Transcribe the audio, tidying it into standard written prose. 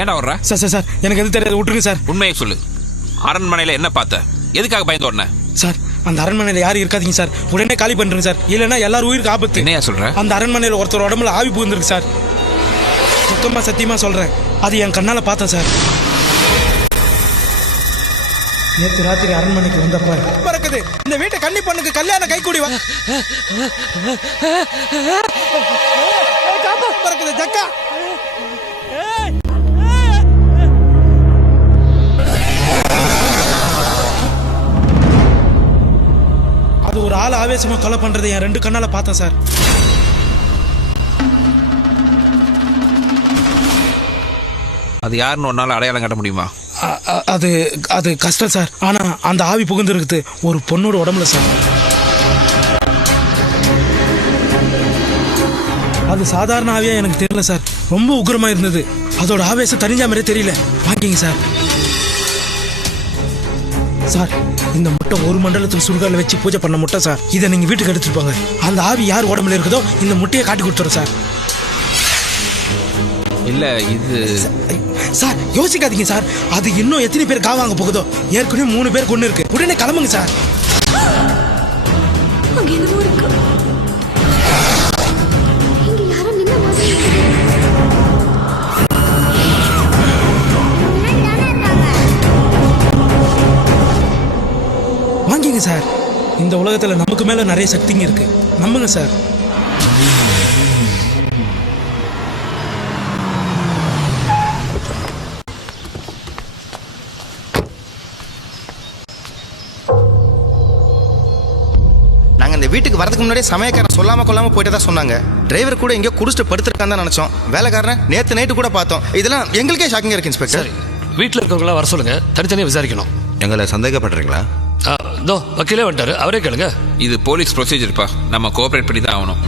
ஏன்டா வர்ற? Sir sir sir எனக்கு எது தெரியாது, விட்டுருங்க சார். உண்மையை சொல்லு. அரண்மனையில என்ன பார்த்த? எதுக்காக பயந்து ஓடுன? சார் அந்த அரண்மனையில் யாரும் இருக்காதீங்க சார், உடனே காலி பண்ணுறேங்க சார், இல்லைன்னா எல்லாரும் உயிருக்கு ஆபத்து. என்னையா சொல்ற? அந்த அரண்மனையில் ஒருத்தர் உடம்புல ஆவி புகுந்துருக்கு சார். சுத்தமாக சத்தியமாக சொல்கிறேன், அது என் கண்ணால் பார்த்தேன் சார். நேற்று ராத்திரி அரண்மனைக்கு வந்தப்ப பறக்குது. இந்த வீட்டை கன்னி பொண்ணுக்கு கல்யாணம் கைக்கூடி பறக்குது ஜக்கா. அது ஒரு ஆள் ஆவேசமா கொலை பண்றதை என் 2 கண்ணால பார்த்தேன் சார். அது யாருன்னு ஒரு நாள் அடையாளம் காட்ட முடியுமா? அது அது கஷ்டம் சார். ஆனா அந்த ஆவி புகுந்து இருக்குது ஒரு பொண்ணோட உடம்புல சார். அது சாதாரண ஆவியா எனக்கு தெரியல சார், ரொம்ப உக்கிரமா இருந்தது. அதோட ஆவேசம் தனிஞ்ச மாதிரியே தெரியல. வாங்கிங்க சார். சார் இந்த முட்டை ஒரு மண்டலத்துக்கு சுடுகால வச்சு பூஜை பண்ண முட்டை சார். இதை நீங்க வீட்டுக்கு எடுத்துட்டு போங்க. அந்த ஆவி யார் உடம்புல இருக்குதோ இந்த முட்டையை காட்டி கொடுத்துறோம் சார். இல்ல இது சார் யோசிக்காதீங்க சார், அது இன்னும் எத்தனை பேர் காவாங்க போகுதோ. ஏற்கனவே 3 பேர் கொண்டு இருக்கு. உடனே கிளம்புங்க சார். வாங்கிங்க சார். இந்த உலகத்துல நமக்கு மேல நிறைய சக்திங்க இருக்கு, நம்புங்க சார். இந்த வீட்டுக்கு வரதுக்கு முன்னாடியே சமயக்காரன் சொல்லாம கொள்ளாம போயிட்டு தான் சொன்னாங்க. டிரைவர் கூட எங்கேயோ குடிச்சிட்டு படுத்திருக்கான்னு தான் நினைச்சோம். வேலைக்காரன் நேற்று நைட்டு கூட பார்த்தோம். இதெல்லாம் எங்களுக்கே ஷாக்கிங்கா இருக்கு இன்ஸ்பெக்டர். வீட்டில் இருக்கவங்களா வர சொல்லுங்க, தனித்தனியாக விசாரிக்கணும். எங்களை சந்தேகப்படுறீங்களா? இதோ வக்கீலே வந்துட்டாரு, அவரே கேளுங்க. இது போலீஸ் ப்ரொசீஜர்ப்பா, நம்ம கோஆபரேட் பண்ணி தான் ஆகணும்.